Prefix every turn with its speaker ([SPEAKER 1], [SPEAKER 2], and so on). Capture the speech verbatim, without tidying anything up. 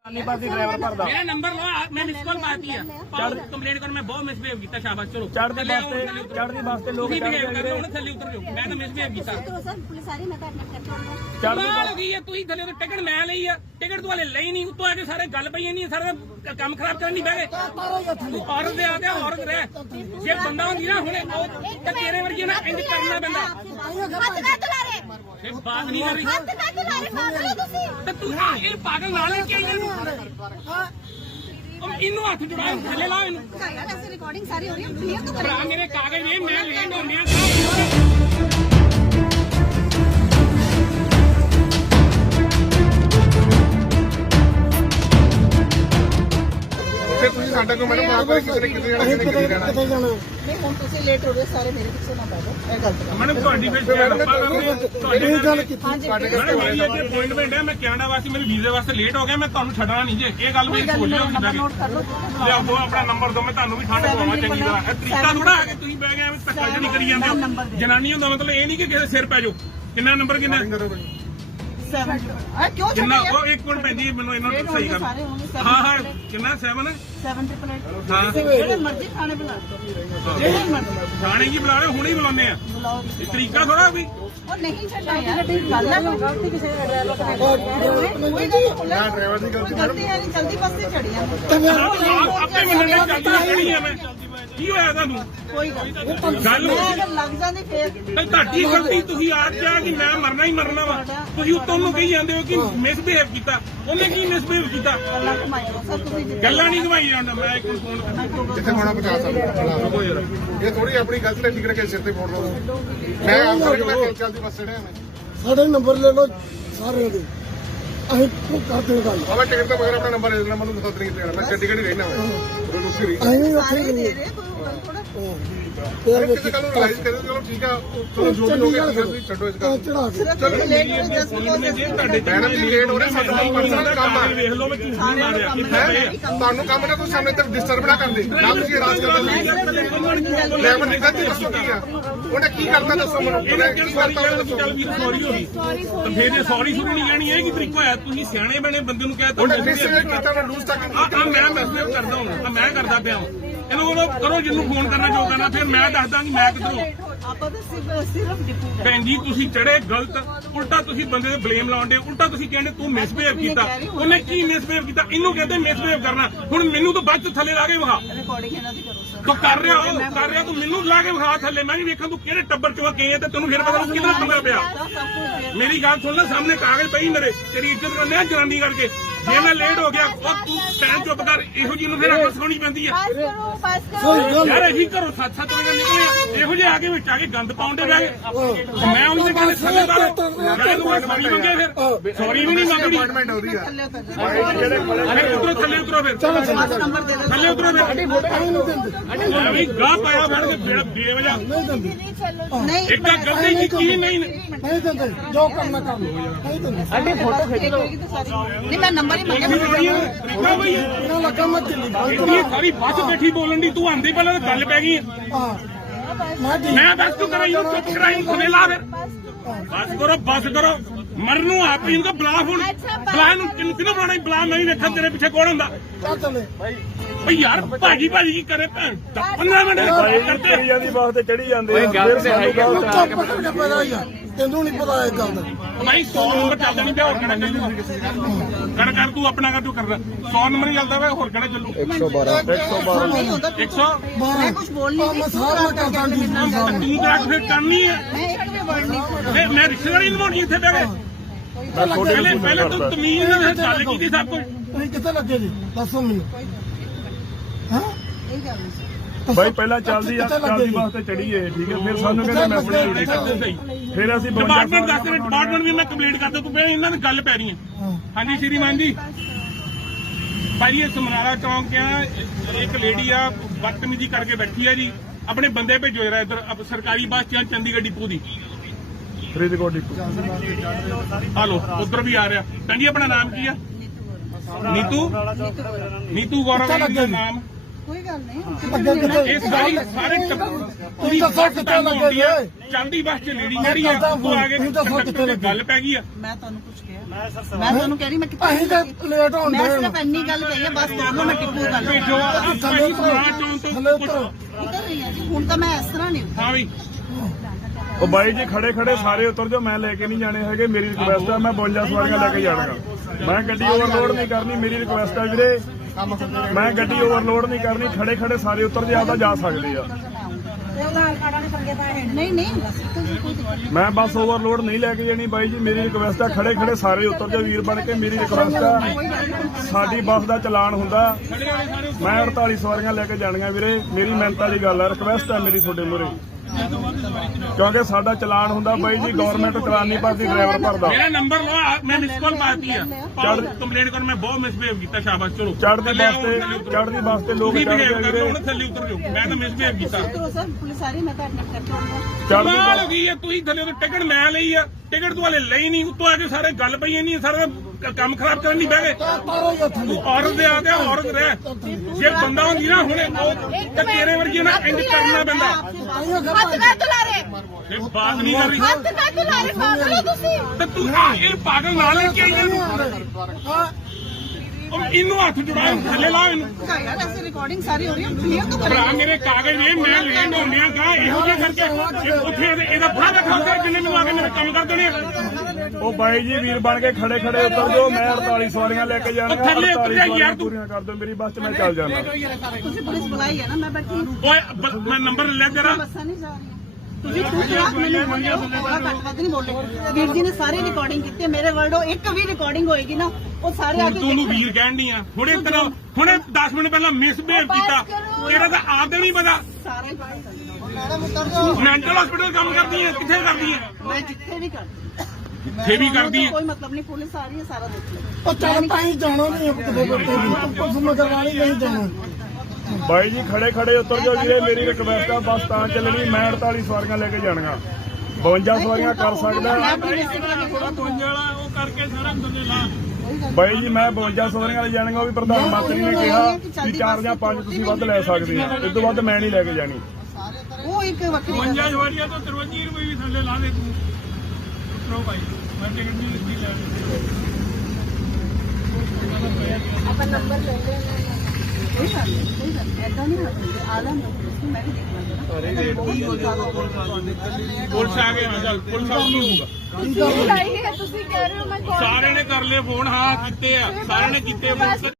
[SPEAKER 1] मेरा नंबर लो, मैं miss call मारती है कंप्लेंट कर, मैं बहुत मिसबिहेव किया। शाबाश चलो
[SPEAKER 2] चढ़ते वास्ते चढ़ते वास्ते लोग
[SPEAKER 1] बिहेव कर लो, थल्ले उतर जाओ। मैं तो मिसबिहेव किया। कमाल हो गई है, तू ही थल्ले उतर। टिकट मैं ਲਈ ਆ, टिकट तू हले ਲਈ नहीं, उतो आके सारे गल पई नहीं, सारा काम खराब करन नहीं बह गए। तू औरत दे आते औरत रह, जे बंदा ਹੁੰਦੀ ना ਹੁਣੇ ਉਹ ਤੇ ਤੇਰੇ ਵਰਗੀ ਨਾ ਇੰਜ ਕਰਨਾ ਪੈਂਦਾ। ਇਹ ਬਾਤ ਨਹੀਂ ਕਰ ਰਹੀ ਤੇ ਤੂੰ ਇਹ ਪਾਗਲ ਨਾਲ ਲੈ ਕੇ ਆਈ ਇਹਨੂੰ। ਇਹਨੂੰ ਹੱਥ ਜੁੜਾ, ਥੱਲੇ ਲਾ ਇਹਨੂੰ।
[SPEAKER 3] रिकॉर्डिंग सारी हो रही है, क्लियर तो
[SPEAKER 1] ਭਰਾ ਮੇਰੇ ਕਾਗਜ਼ ਇਹ ਮੈਂ ਲੈਣ ਹੁੰਦੇ ਆ।
[SPEAKER 4] ਫਿਰ ਤੁਸੀਂ ਸਾਡਾ ਕੋਈ ਮੈਡਮ ਆਪ ਕਿਸੇ ਨੇ ਕਿਤੇ ਜਾਣਾ ਕਿਤੇ ਜਾਣਾ
[SPEAKER 3] नहीं हम तुझे लेट हो रहे सारे मेरे पीछे ना बैठो ये गलत है।
[SPEAKER 1] ਮੈਡਮ ਤੁਹਾਡੀ ਫਿਰ ਤੁਹਾਡੀ ਗੱਲ ਕੀਤੀ ਅਪਾਇੰਟਮੈਂਟ ਹੈ। ਮੈਂ ਕੈਨੇਡਾ ਵਾਸਤੇ ਮੇਰੇ ਵੀਜ਼ੇ ਵਾਸਤੇ ਲੇਟ ਹੋ ਗਿਆ, ਮੈਂ ਤੁਹਾਨੂੰ ਛੱਡਣਾ ਨਹੀਂ ਜੇ। ਇਹ ਗੱਲ ਮੇਰੀ ਸੋਚ ਲਿਓ ਕਿਦਾਂ
[SPEAKER 3] नोट कर लो।
[SPEAKER 1] ਲਿਆਓ ਦੋ ਆਪਣਾ ਨੰਬਰ ਦੋ, ਮੈਂ ਤੁਹਾਨੂੰ ਵੀ ਠੰਡ ਪਵਾਵਾਂ ਚੰਗੀ ਤਰ੍ਹਾਂ। ਇਹ ਤਰੀਕਾ ਥੋੜਾ ਹੈ ਕਿ ਤੁਸੀਂ ਬਹਿ ਗਏ ਐਵੇਂ ਧੱਕਾ ਜਿਹੜੀ ਕਰੀ ਜਾਂਦੇ ਹੋ। ਜਨਾਨੀ ਹੁੰਦਾ ਮਤਲਬ ਇਹ ਨਹੀਂ ਕਿ ਕਿਸੇ ਸਿਰ ਪੈ ਜਾਓ। ਕਿੰਨਾ ਨੰਬਰ ਕਿੰਨਾ
[SPEAKER 3] सेवन क्यों
[SPEAKER 1] ਕਿੰਨਾ ਉਹ ਇੱਕ ਮਿੰਟ ਪੈਂਦੀ ਮੈਨੂੰ ਇਹਨਾਂ ਨੂੰ ਸਹੀ ਕਰ। ਹਾਂ ਹਾਂ ਕਿੰਨਾ ਸੈਵਨ
[SPEAKER 3] सेवन ट्रिपल एट
[SPEAKER 1] ਹਾਂ
[SPEAKER 3] जेडे मर्जी खाने बुला जेडे मर्जी
[SPEAKER 1] ਥਾਣੇ ਕੀ ਬੁਲਾ ਰਹੇ ਹੁਣੇ ਹੀ ਬੁਲਾਉਂਦੇ ਆ।
[SPEAKER 3] बुलाओ
[SPEAKER 1] ਇਹ ਤਰੀਕਾ ਥੋੜਾ ਵੀ
[SPEAKER 3] और नहीं छड़ना यार गल है गलती किसी कोई
[SPEAKER 4] ਨਾ ਡਰਾਈਵਰ ਦੀ ਗਲਤੀ
[SPEAKER 3] गलती है नहीं जल्दी बस से चढ़ी है
[SPEAKER 1] ਆਪੇ ਮੰਨਣੇ ਚਾਹੀਦੀ ਖੜੀ ਆ ਮੈਂ। ਕੀ ਹੋਇਆ ਤੁਹਾਨੂੰ
[SPEAKER 3] कोई गल
[SPEAKER 1] ਗੱਲ
[SPEAKER 3] मैं अगर लग जाती फिर
[SPEAKER 1] ਤੇ ਤੁਹਾਡੀ ਗਲਤੀ, ਤੁਸੀਂ ਆਪ ਕਿਹਾ ਕਿ ਮੈਂ ਮਰਨਾ ਹੀ ਮਰਨਾ ਵਾ। ਤੁਸੀਂ ਉੱਤੋਂ ਨੂੰ ਕਹੀ ਜਾਂਦੇ ਹੋ ਕਿ ਮਿਸਬਿਹੇਵ ਕੀਤਾ। ਉਹਨੇ ਕੀ ਮਿਸਬਿਹੇਵ ਕੀਤਾ?
[SPEAKER 3] गल्ला घुमाई सर तुम
[SPEAKER 1] ਗੱਲਾਂ ਨਹੀਂ ਘਵਾਈ ਜਾਂਦਾ। ਮੈਂ ਇੱਕ ਫੋਨ ਕਰਨਾ
[SPEAKER 4] ਜਿੱਥੇ ਹੋਣਾ ਪਹੁੰਚਾ ਸਕਦਾ ਇਹ ਥੋੜੀ ਆਪਣੀ ਗਲਤੀ ਤੇ ਟਿਕਟ ਕੇ ਸਿਰ ਤੇ ਫੋੜ ਲਓ। ਮੈਂ ਆਪ ਕਰਕੇ ਮੈਂ ਚੱਲਦੀ ਬੱਸ ਚੜਿਆ ਮੈਂ
[SPEAKER 5] ਸਾਡੇ ਨੰਬਰ ਲੈ ਲਓ ਸਾਰਿਆਂ ਦੇ, ਅਸੀਂ ਕਰਦੇ ਹਾਂ ਗੱਲ।
[SPEAKER 4] ਬਾਬਾ ਟਿਕਟ ਤੋਂ ਬਗੈਰ ਆਪਣਾ ਨੰਬਰ ਦੇ ਦੇਣਾ, ਮੈਨੂੰ ਦੱਸ ਨਹੀਂ ਕਿਤੇ ਜਾਣਾ। ਮੈਂ ਗੱਡੀ ਗੱਡੀ ਰਹਿਣਾ ਮੈਂ ਉਹ ਰੁਕੀ ਰਹੀ
[SPEAKER 5] ਅਸੀਂ ਵੀ ਉੱਥੇ
[SPEAKER 3] सारे
[SPEAKER 5] ਹੀ
[SPEAKER 3] दे
[SPEAKER 5] ਗਏ।
[SPEAKER 3] रहे कोई गल थोड़ा
[SPEAKER 5] ਫਿਰ
[SPEAKER 4] ਕਿਸੇ ਗੱਲ ਨੂੰ ਰਿਲਾਈਜ਼ ਕਰੇ ਚਲੋ ਠੀਕ ਆ ਚਲੋ ਜੋ ਵੀ ਹੋ ਗਿਆ ਤੁਸੀਂ ਛੱਡੋ ਇਸ ਗੱਲ
[SPEAKER 5] ਚੜਾ ਕੇ
[SPEAKER 3] सिर्फ लेट हो जस्ट बिकॉज़
[SPEAKER 1] ਜੇ ਤੁਹਾਡੇ
[SPEAKER 4] ਮੈਡਮ ਜੀ ਲੇਟ ਹੋ ਰਹੇ ਸਾਡਾ ਪਰਸਨਲ ਕੰਮ ਆ।
[SPEAKER 1] ਵੇਖ ਲਓ ਮੈਂ ਝੂਠ ਨਹੀਂ ਮਾਰਿਆ ਕਿੱਥੇ
[SPEAKER 4] ਹੈਂ?
[SPEAKER 1] ਪਏ ਆ।
[SPEAKER 4] ਤੁਹਾਨੂੰ ਕੰਮ ਨਾ ਕੋਈ ਸਾਹਮਣੇ ਤੱਕ ਡਿਸਟਰਬ ਨਾ ਕਰਦੇ ਨਾ ਤੁਸੀਂ ਰਾਜ ਕਰਦੇ ਡਰਾਈਵਰ ਨੇ ਗਲਤੀ ਦੱਸੋ ਕੀ ਆ ਉਹਨੇ ਕੀ ਕਰਤਾ ਦੱਸੋ ਮੈਨੂੰ
[SPEAKER 1] ਇਹਨੇ
[SPEAKER 4] ਉਹਨੇ
[SPEAKER 1] ਕਿਹੜੀ
[SPEAKER 4] ਕੀ
[SPEAKER 1] ਸਾਰੀ
[SPEAKER 4] ਕਰਤਾ
[SPEAKER 1] ਗੱਲ
[SPEAKER 4] ਦੱਸੋ
[SPEAKER 1] ਚੱਲ ਵੀ ਸੌਰੀ ਹੋ ਗਈ ਤਾਂ ਫਿਰ ਇਹ ਸੌਰੀ ਸ਼ੁਰੂ ਨਹੀਂ ਕਹਿਣੀ। ਇਹ ਕੀ ਤਰੀਕਾ ਹੋਇਆ? ਤੁਸੀਂ ਸਿਆਣੇ ਬਣੇ ਬੰਦੇ ਨੂੰ ਕਹਿ ਤਾ
[SPEAKER 4] ਉਹਨੇ ਮਿਸਬਿਹੇਵ ਕੀਤਾ ਉਹਨੇ ਲੂਜ਼ ਟਾਕਿੰਗ
[SPEAKER 1] ਆ ਮੈਂ ਮੈਸੇਜ ਕਰਦਾ ਹਾਂ, ਆ ਮੈਂ ਕਰਦਾ ਪਿਆ ਹਾਂ। ਇਹਨੂੰ ਉਹਨੂੰ ਕਰੋ ਜਿਹਨੂੰ ਫੋਨ ਕਰਨਾ ਜੋ ਕਰਨਾ, ਫਿਰ ਮੈਂ ਦੱਸਦਾ ਕਿ ਮੈਂ ਕਿੱਧਰੋਂ।
[SPEAKER 3] आप तो सिर्फ सिर्फ डिपो
[SPEAKER 1] ਭੈਣ ਜੀ ਤੁਸੀਂ ਚੜੇ ਗਲਤ, ਉਲਟਾ ਤੁਸੀਂ ਬੰਦੇ ਤੇ ਬਲੇਮ ਲਾਉਂਦੇ, ਉਲਟਾ ਤੁਸੀਂ ਕਹਿੰਦੇ ਤੂੰ ਮਿਸਬਿਹੇਵ ਕੀਤਾ। ਉਹਨੇ ਕੀ ਮਿਸਬਿਹੇਵ ਕੀਤਾ? ਇਹਨੂੰ ਕਹਿੰਦੇ ਮਿਸਬਿਹੇਵ ਕਰਨਾ। ਹੁਣ ਮੈਨੂੰ ਤਾਂ ਬਾਅਦ ਚ ਥੱਲੇ ਲਾ ਕੇ ਵਿਖਾ।
[SPEAKER 3] रिकॉर्डिंग है ना दी करो सर
[SPEAKER 1] ਤੂੰ ਕਰ ਰਿਹਾ ਹੋ ਕਰ ਰਿਹਾ ਤੂੰ ਮੈਨੂੰ ਲਾ ਕੇ ਵਿਖਾ ਥੱਲੇ। ਮੈਂ ਵੀ ਵੇਖਾਂ ਤੂੰ ਕਿਹੜੇ ਟੱਬਰ ਚੋਂ ਗਈ ਹੈ ਤੇ ਤੈਨੂੰ ਫਿਰ ਪਤਾ ਲੱਗੂ ਕਿਹਦਾ ਟੱਬਰ ਪਿਆ। ਮੇਰੀ ਗੱਲ ਸੁਣ ਲੈ, ਸਾਹਮਣੇ ਕਾਗਜ਼ ਪਈ ਮੇਰੇ, ਤੇਰੀ ਇੱਜ਼ਤ ਕਰਨੇ ਆ ਜਨਾਨੀ ਕਰਕੇ। ਜੇ ਮੈਂ ਲੇਟ ਹੋ ਗਿਆ ਉਹ ਤੂੰ ਭੈਣ ਚੁੱਪ ਕਰ। ਇਹੋ ਜਿਹੀ ਨੂੰ ਫਿਰ ਅੱਖ ਸੁਣੀ ਪੈਂਦੀ ਹੈ ਯਾਰ। ਅਸੀਂ ਘਰੋਂ ਸੱਤ ਸੱਤ ਵਜੇ ਨਿਕਲੇ ਆ, ਇਹੋ ਜਿਹੇ ਆ ਕੇ ਵਿੱਚ ਆ ਕੇ ਗੰਦ ਪਾਉਂਦੇ ਬੈ ਗਏ। ਮੈਂ ਉਹਦੇ ਕਹਿੰਦੇ ਥੱਲੇ ਕਰ ਸੌਰੀ ਮੰਗੇ, ਫਿਰ ਸੌਰੀ ਵੀ ਨਹੀਂ ਮੰਗਣੀ।
[SPEAKER 4] ਅਪਾਇੰਟਮੈਂਟ ਹੋ ਰਹੀ ਆ
[SPEAKER 1] ਅਰੇ ਉਤਰੋ ਥੱਲੇ ਉਤਰੋ ਫਿਰ
[SPEAKER 3] नंबर दे
[SPEAKER 1] ਥੱਲੇ ਉਤਰੋ ਫਿਰ। ਅਭੀ ਗਾਹ ਪਾਇਆ ਫੜ ਕੇ ਬੇੜਾ ਬੇਵਜਾ
[SPEAKER 5] ਨਹੀਂ ਦਿੰਦੇ
[SPEAKER 3] नहीं
[SPEAKER 1] ਇੱਕ ਤਾਂ ਗਲਤੀ ਕੀਤੀ ਹੀ ਨਹੀਂ।
[SPEAKER 5] ਨਹੀਂ ਦਿੰਦੇ ਜੋ ਕਰਨਾ ਕਰ ਲਓ ਨਹੀਂ ਦਿੰਦੇ।
[SPEAKER 3] नहीं मैं नंबर ही मांगे
[SPEAKER 1] ਤਰੀਕਾ ਬਈ
[SPEAKER 5] ਇਹਨਾਂ ਲੱਗਾ ਮੈਂ ਦਿੱਲੀ
[SPEAKER 1] ਇੰਨੀ ਸਾਰੀ ਬੱਸ ਬੈਠੀ ਬੋਲਣ ਦੀ, ਤੂੰ ਆਂਦੀ ਪਹਿਲਾਂ ਤਾਂ ਗੱਲ ਪੈ ਗਈ।
[SPEAKER 5] ਹਾਂ ਮੈਂ ਠੀਕ
[SPEAKER 1] ਮੈਂ ਦੱਸ ਤੂੰ ਕਰਾਈ ਨੂੰ ਚੁੱਪ ਕਰਾਈ ਨੂੰ ਖਨੇ ਲਾ ਫਿਰ। ਬਸ ਕਰੋ ਬਸ ਕਰੋ ਮਰਨ ਨੂੰ ਆਪ ਹੀ ਇਹਨੂੰ ਬੁਲਾ ਹੁਣ ਬੁਲਾ ਨੂੰ ਕਿਨੂੰ ਕਿਨੂੰ ਬੁਲਾਣਾ ਬੁਲਾ। ਮੈਂ ਹੀ ਵੇਖਾਂ ਤੇਰੇ ਪਿੱਛੇ ਕੌਣ ਹੁੰਦਾ।
[SPEAKER 5] ਚੱਲ ਚੱਲੇ
[SPEAKER 1] ਬਈ ਯਾਰ ਭਾਜੀ ਭਾਜੀ ਕੀ ਕਰੇ ਭੈਣ ਪੰਦਰਾਂ ਮਿੰਟ ਕਰਦੇ
[SPEAKER 2] ਜਾਂਦੀ ਬੱਸ ਤੇ ਚੜੀ ਜਾਂਦੇ ਆ।
[SPEAKER 5] ਚੁੱਪ ਕਰਕੇ ਪੈਦਾ ਹੀ ਆ, ਤੈਨੂੰ ਨਹੀਂ ਪਤਾ ਇਹ ਗੱਲ ਦਾ।
[SPEAKER 1] ਭਾਈ ਸੌ ਨੰਬਰ ਚੱਲਦਾ ਨਹੀਂ ਪਿਆ, ਹੋਰ ਕਿਹੜਾ ਚੱਲੂ। ਕਰ ਕਰ ਤੂੰ ਆਪਣਾ ਕਰ ਤੂੰ ਕਰਦਾ ਸੌ ਨੰਬਰ ਹੀ ਚੱਲਦਾ ਵਾ, ਹੋਰ ਕਿਹੜਾ ਚੱਲੂ।
[SPEAKER 3] नहीं होता
[SPEAKER 1] ਇੱਕ ਸੌ
[SPEAKER 3] मैं कुछ बोल नहीं
[SPEAKER 5] ਮੈਂ ਸਾਰਾ ਕਰਦਾ ਜੀ
[SPEAKER 1] ਤੂੰ ਤਾਂ ਆਖ ਫਿਰ ਕਰਨੀ ਹੈ।
[SPEAKER 3] मैं एक भी वर्ड नहीं
[SPEAKER 1] ਤੇ ਮੈਂ ਰਿਸ਼ਤੇਦਾਰੀ ਨਿਭਾਉਣੀ ਇੱਥੇ ਬਹਿ ਕੇ। ਪਹਿਲੇ ਪਹਿਲੇ ਤੂੰ ਤਮੀਜ਼ ਨਾਲ ਗੱਲ ਕੀਤੀ ਸਭ ਕੁਝ।
[SPEAKER 5] ਤੁਸੀਂ ਕਿੱਥੇ ਲੱਗੇ ਜੀ ਦੱਸੋ ਮੈਨੂੰ। ਹਾਂ
[SPEAKER 3] यही कर रही हूँ
[SPEAKER 2] ਬਾਈ ਪਹਿਲਾਂ ਚੱਲਦੀ ਆ ਚੱਲਦੀ ਬੱਸ ਤੇ ਚੜੀ ਏ ਠੀਕ ਹੈ, ਫਿਰ ਸਾਨੂੰ ਕਹਿੰਦੇ ਮੈਂ ਆਪਣੀ ਡਿਊਟੀ ਕਰਦਾ ਸਹੀ। ਫਿਰ ਅਸੀਂ
[SPEAKER 1] ਡਿਪਾਰਟਮੈਂਟ ਦੱਸ ਰਹੇ ਡਿਪਾਰਟਮੈਂਟ ਵੀ ਮੈਂ ਕੰਪਲੀਟ ਕਰਦਾ। ਤੂੰ ਪਹਿਲਾਂ ਇਹਨਾਂ ਦੀ ਗੱਲ ਪੈ ਰਹੀ ਹੈ। ਹਾਂਜੀ ਸ਼੍ਰੀਮਾਨ ਜੀ ਭਾਈ ਇਹ ਸਮਨਾਰਾ ਚੌਂਕ ਆ, ਇੱਕ ਲੇਡੀ ਆ ਬਦਤਮੀਜ਼ੀ ਕਰਕੇ ਬੈਠੀ ਆ ਜੀ। ਆਪਣੇ ਬੰਦੇ ਭੇਜੋ ਜਰਾ ਇੱਧਰ ਸਰਕਾਰੀ ਬੱਸ ਚ ਚੰਡੀਗੜ੍ਹ ਡਿਪੂ ਦੀ
[SPEAKER 2] ਫਰੀਦਕੋਟ ਡਿਪੂ।
[SPEAKER 1] ਹਲੋ ਉਧਰ ਵੀ ਆ ਰਿਹਾ। ਭੈਣ ਜੀ ਆਪਣਾ ਨਾਮ ਕੀ ਆ? ਨੀਤੂ ਨੀਤੂ ਗੌਰਵ ਜੀ ਦਾ ਨਾਮ
[SPEAKER 3] ਕੋਈ ਗੱਲ ਨਹੀਂ
[SPEAKER 5] ਅੱਗੇ ਕਿਤੇ
[SPEAKER 1] ਇਸ ਵਾਰੀ ਸਾਰੇ ਟੱਬਰ
[SPEAKER 5] ਤੁਸੀਂ ਦੱਸੋ ਕਿੱਥੇ ਲੱਗੇ ਜੇ
[SPEAKER 1] ਚਾਂਦੀ ਬਸ ਚ ਲੇਡੀ ਜਿਹੜੀ ਆ ਉਹ ਆ ਕੇ
[SPEAKER 5] ਤੁਸੀਂ ਦੱਸੋ ਕਿੱਥੇ ਲੱਗੇ?
[SPEAKER 1] ਗੱਲ ਪੈ ਗਈ ਆ
[SPEAKER 3] ਮੈਂ ਤੁਹਾਨੂੰ ਕੁਝ ਕਿਹਾ ਮੈਂ ਤੁਹਾਨੂੰ ਕਹਿ ਰਹੀ ਮੈਂ ਕਿੱਥੇ
[SPEAKER 5] ਅਸੀਂ ਤਾਂ ਲੇਟ ਹੋਣ
[SPEAKER 3] ਮੈਂ
[SPEAKER 5] ਦੇ
[SPEAKER 3] ਸਿਰਫ ਇੰਨੀ ਗੱਲ ਕਹੀ ਹੈ ਬਸ ਦੋਨੋਂ ਮੈਂ ਟਿੱਪੂ ਗੱਲ
[SPEAKER 1] ਭੇਜੋ ਆਪਾਂ
[SPEAKER 5] ਥੱਲੇ ਉਤਰੋ
[SPEAKER 1] ਸਮਾਂ ਚੌਂ ਤੋਂ
[SPEAKER 5] ਥੱਲੇ ਉਤਰੋ
[SPEAKER 3] ਉਤਰ ਰਹੀ ਹਾਂ ਜੀ ਹੁਣ ਤਾਂ ਮੈਂ ਇਸ ਤਰ੍ਹਾਂ ਨਹੀਂ
[SPEAKER 1] ਹਾਂ ਵੀ
[SPEAKER 2] ਉਹ ਬਾਈ ਜੀ ਖੜੇ ਖੜੇ ਸਾਰੇ ਉਤਰ ਜਾਓ, ਮੈਂ ਲੈ ਕੇ ਨਹੀਂ ਜਾਣੇ ਹੈਗੇ। ਮੇਰੀ ਰਿਕੁਐਸਟ ਹੈ, ਮੈਂ ਬਵੰਜਾ ਸਵਾਰੀਆਂ ਲੈ ਕੇ ਜਾਣਾਗਾ। ਮੈਂ ਗੱਡੀ ਓਵਰਲੋਡ ਨਹੀਂ ਕਰਨੀ, ਮੇਰੀ ਰਿਕੁਐਸਟ ਹੈ ਵੀਰੇ, ਮੈਂ ਗੱਡੀ ਓਵਰਲੋਡ ਨਹੀਂ ਕਰਨੀ। ਖੜੇ ਖੜੇ ਸਾਰੇ ਉਤਰ ਜੇ ਆਪਦਾ ਜਾ ਸਕਦੇ ਆ।
[SPEAKER 3] ਨਹੀਂ ਨਹੀਂ
[SPEAKER 2] ਮੈਂ ਬੱਸ ਓਵਰਲੋਡ ਨਹੀਂ ਲੈ ਕੇ ਜਾਣੀ ਬਾਈ ਜੀ, ਮੇਰੀ ਰਿਕੁਐਸਟ ਹੈ ਖੜੇ ਖੜੇ ਸਾਰੇ ਉਤਰ ਜਾਓ ਵੀਰ ਬਣ ਕੇ। ਮੇਰੀ ਰਿਕੁਐਸਟ ਹੈ, ਸਾਡੀ ਬੱਸ ਦਾ ਚਲਾਨ ਹੁੰਦਾ, ਮੈਂ ਅੜਤਾਲੀ ਸਵਾਰੀਆਂ ਲੈ ਕੇ ਜਾਣੀਆਂ ਵੀਰੇ। ਮੇਰੀ ਮਿਹਨਤ ਵਾਲੀ ਗੱਲ ਹੈ, ਰਿਕੁਐਸਟ ਹੈ ਮੇਰੀ ਤੁਹਾਡੇ ਮੂਹਰੇ, ਕਿਉਂਕਿ ਸਾਡਾ ਚਲਾਨ ਹੁੰਦਾ ਬਾਈ ਜੀ। ਗਵਰਨਮੈਂਟ ਚਲਾਨ ਨਹੀਂ ਭਰਦੀ, ਡਰਾਈਵਰ ਭਰਦਾ।
[SPEAKER 1] ਮੇਰਾ ਨੰਬਰ ਲਓ, ਮੈਂ ਮਿਸ ਕਾਲ ਮਾਰਤੀ ਆ। ਚੜ੍ਹ ਕੰਪਲੇਂਟ ਕਰ, ਮੈਂ ਬਹੁਤ ਮਿਸਬਿਹੇਵ ਕੀਤਾ। ਸ਼ਾਬਾਸ਼, ਚਲੋ
[SPEAKER 2] ਚੜ੍ਹਦੀ ਬੱਸ ਤੇ ਚੜ੍ਹਦੀ ਬੱਸ ਤੇ ਲੋਕ
[SPEAKER 1] ਤੁਸੀਂ
[SPEAKER 2] ਚੜ੍ਹਦੇ
[SPEAKER 1] ਬਿਹੇਵ
[SPEAKER 2] ਆ
[SPEAKER 1] ਕਰ
[SPEAKER 2] ਵੀਰੇ।
[SPEAKER 1] ਲਓ, ਉਹਨੇ ਥੱਲੇ ਉਤਰ ਜਾਓ। ਮੈਂ ਤਾਂ ਮਿਸਬਿਹੇਵ ਕੀਤਾ।
[SPEAKER 3] ਉਤਰੋ ਸਰ ਪੁਲਿਸ ਆ ਰਹੀ ਮੈਂ ਤਾਂ ਐਡਮਿਟ ਕਰਕੇ ਆਉਂਗਾ
[SPEAKER 2] ਚੜ੍ਹਦੀ
[SPEAKER 1] ਕਮਾਲ ਹੋ
[SPEAKER 2] ਬੱਸ
[SPEAKER 1] ਗਈ ਆ, ਤੁਸੀਂ ਥੱਲੇ ਉਹਦੇ ਟਿਕਟ ਮੈਂ ਲਈ ਆ, ਟਿਕਟ ਤੂੰ ਹਲੇ ਲਈ ਨਹੀਂ। ਉੱਤੋਂ ਆ ਕੇ ਸਾਰੇ ਗੱਲ ਪਈ ਨਹੀਂ, ਸਾਰਾ ਕੰਮ ਖਰਾਬ ਕਰਨ ਨਹੀਂ ਬਹਿ ਗਏ।
[SPEAKER 5] ਤਾਰੋ ਹੀ ਥੱਲੇ
[SPEAKER 1] ਤੂੰ ਔਰਤ ਦੇ ਆ ਗਿਆ, ਔਰਤ ਰਹਿ। ਜੇ ਬੰਦਾ ਹੁੰਦੀ ਨਾ ਹੁਣੇ ਉਹ ਤਾਂ ਤੇਰੇ ਵਰਗੀ ਨਾ ਇੰਜ ਕਰਨਾ ਪੈਂਦਾ।
[SPEAKER 3] ਹੱਥ ਨਾ ਤੁਲਾ ਰਹੇ
[SPEAKER 1] ਇਹ ਬਾਤ ਨਹੀਂ ਕਰ ਰਹੀ
[SPEAKER 3] ਹੱਥ ਨਾ ਤੁਲਾ ਰਹੇ ਪਾਗਲ ਹੋ ਤੁਸੀਂ
[SPEAKER 1] ਤੇ ਤੂੰ ਆ ਇਹ ਪਾਗਲ ਨਾਲ ਲੈ ਕੇ ਆਈ ਇਹਨੂੰ।
[SPEAKER 5] ਹਾਂ
[SPEAKER 1] ਉਹ ਇਹਨੂੰ ਹੱਥ ਜੁੜਾ, ਥੱਲੇ ਲਾ ਇਹਨੂੰ।
[SPEAKER 3] ਯਾਰ ਐਸੀ ਰਿਕਾਰਡਿੰਗ ਸਾਰੀ ਹੋ ਰਹੀ ਹੈ ਕਲੀਅਰ ਤਾਂ
[SPEAKER 1] ਭਰਾ
[SPEAKER 3] ਕਰੋ
[SPEAKER 1] ਮੇਰੇ ਕਾਗਜ਼ ਨੇ, ਮੈਂ ਲੈਣ ਹੁੰਦਿਆ ਗਾ ਇਹੋ ਜਿਹਾ ਕਰਕੇ ਇਹ ਉੱਥੇ ਇਹਦੇ- ਇਹਦਾ ਫੜਾ ਰੱਖਾਂਗੇ ਜਿੰਨੇ ਮੈਨੂੰ ਆ ਕੇ ਮੇਰੇ ਕੰਮ ਕਰ ਦੇਣੇ ਆ।
[SPEAKER 2] ਉਹ ਬਾਈ ਜੀ ਵੀਰ ਬਣ ਕੇ ਖੜੇ ਖੜੇ ਉਤਰ ਜਾਓ। ਮੈਂ ਅੜਤਾਲੀ ਸਵਾਰੀਆਂ ਲੈ ਕੇ ਜਾਣੀਆਂ।
[SPEAKER 1] ਥੱਲੇ ਉਤਰ
[SPEAKER 2] ਅੜਤਾਲੀ
[SPEAKER 1] ਜਾ ਯਾਰ
[SPEAKER 2] ਸਵਾਰੀਆਂ
[SPEAKER 1] ਤੂੰ।
[SPEAKER 2] ਪੂਰੀਆਂ ਕਰ ਦਿਓ ਮੇਰੀ ਬੱਸ 'ਚ, ਮੈਂ ਚੱਲ ਜਾਣਾ।
[SPEAKER 3] ਤੁਸੀਂ ਪੁਲਿਸ ਬੁਲਾਈ ਹੈ ਨਾ ਮੈਂ ਬੈਠੀ
[SPEAKER 1] ਓਏ ਬ- ਮੈਂ ਨੰਬਰ ਲੈ ਤੇਰਾ।
[SPEAKER 3] ਬੱਸਾਂ ਨਹੀਂ ਜਾ ਰਹੀਆਂ ਤੁਸੀਂ ਤੂੰ ਜਵਾਬ ਮੈਨੂੰ ਬੋਲਿਆ ਥੋੜਾ ਘੱਟ ਵੱਧ ਨਹੀਂ ਬੋਲੇ ਵੀਰ ਜੀ ਨੇ ਸਾਰੀ ਰਿਕਾਰਡਿੰਗ ਕੀਤੀ ਹੈ ਮੇਰੇ ਵਰਡੋ ਇੱਕ ਵੀ ਰਿਕਾਰਡਿੰਗ ਹੋਏਗੀ ਨਾ ਉਹ ਸਾਰੇ ਆ ਕੇ
[SPEAKER 1] ਤੂੰ ਨੂੰ ਵੀਰ ਕਹਿਣ ਦੀ ਆ। ਹੁਣੇ ਤੇਰਾ ਹੁਣੇ ਦਸ ਮਿੰਟ ਪਹਿਲਾਂ ਮਿਸਬਿਹੇਵ ਕੀਤਾ। ਤੇਰਾ ਤਾਂ ਆਪ ਨਹੀਂ ਪਤਾ।
[SPEAKER 3] ਸਾਰੇ ਮੈਡਮ ਉਤਰ ਜਾਓ
[SPEAKER 1] ਮੈਂਟਲ ਹਸਪੀਟਲ ਕੰਮ ਕਰਦੀ ਹੈ, ਕਿੱਥੇ ਕਰਦੀ ਹੈ?
[SPEAKER 3] ਮੈਂ ਜਿੱਥੇ ਵੀ ਕਰਦੀ
[SPEAKER 1] ਇੱਥੇ ਵੀ ਕਰਦੀ ਹੈ।
[SPEAKER 3] ਕੋਈ ਮਤਲਬ ਨਹੀਂ ਪੁਲਿਸ ਆ ਰਹੀ ਹੈ ਸਾਰਾ ਦੇਖ ਲਓ
[SPEAKER 5] ਉਹ ਚੱਲ ਤਾਂ ਹੀ ਜਾਣਾ ਨਹੀਂ ਕਿਤੇ ਬੱਤੇ ਪੁਲਿਸ ਮਗਰਵਾਣੀ ਨਹੀਂ ਜਾਣਾ
[SPEAKER 2] ਬਾਈ ਜੀ ਖੜੇ ਖੜੇ ਉਤਰ ਜਾਓ ਵੀਰੇ, ਮੇਰੀ ਰਿਕਵੈਸਟ ਆ। ਬੱਸ ਤਾਂ ਚੱਲਣੀ, ਮੈਂ ਅੜਤਾਲੀ ਸਵਾਰੀਆਂ ਲੈ ਕੇ ਜਾਣੀਆਂ। ਬਵੰਜਾ ਸਵਾਰੀਆਂ ਕਰ ਸਕਦਾ
[SPEAKER 1] ਉਹ ਕਰਕੇ ਸਾਰਾ ਬੰਦੇ ਲਾ।
[SPEAKER 2] ਬਾਈ ਜੀ, ਮੈਂ ਬਵੰਜਾ ਸਵਾਰੀਆਂ ਲੈ ਜਾਣੀਆਂ। ਉਹ ਵੀ ਪ੍ਰਧਾਨ ਮੰਤਰੀ ਨੇ ਕਿਹਾ ਕਿ ਚਾਰ ਜਾਂ ਪੰਜ ਤੁਸੀਂ ਵੱਧ ਲੈ ਸਕਦੇ ਹੋ, ਇਸ ਤੋਂ ਵੱਧ ਮੈਂ ਨਹੀਂ ਲੈ ਕੇ ਜਾਣੀ।
[SPEAKER 3] ਉਹ ਇੱਕ ਵੱਖਰੀ ਗੱਲ ਹੈ।
[SPEAKER 1] ਜਵਾਰੀਆ ਤੋਂ ਤਰਵੰਜੀ ਰੁਪਏ ਵੀ ਥੱਲੇ ਲਾ ਦੇ ਤੂੰ। ਉਤਰੋ ਭਾਈ, ਮੈਂ ਟਿਕਟ ਨਹੀਂ ਲਿੱਤੀ ਲੈ।
[SPEAKER 3] ਆਪਾਂ ਨੰਬਰ ਲੈ ਲੈਣਾ ਕੋਈ ਗੱਲ ਨਹੀਂ ਕੋਈ ਗੱਲ ਨਹੀਂ ਐਦਾਂ ਨਹੀਂ ਹੁੰਦੇ ਆਲਮ ਲੋਕ ਨੂੰ ਮੈਂ ਵੀ ਦੇਖ ਲਾਂਗਾ
[SPEAKER 1] ਪੁਲਿਸ ਆ ਗਏ ਨਾ, ਚੱਲ ਪੁਲਿਸ ਆ ਗਈ ਹੋਊਗਾ।
[SPEAKER 3] ਤੁਸੀਂ ਕਹਿ ਰਹੇ ਹੋ ਮੈਂ
[SPEAKER 1] ਸਾਰਿਆਂ ਨੇ ਕਰ ਲਏ ਫੋਨ, ਹਾਂ ਕੀਤੇ ਆ, ਸਾਰਿਆਂ ਨੇ ਕੀਤੇ ਫੋਨ।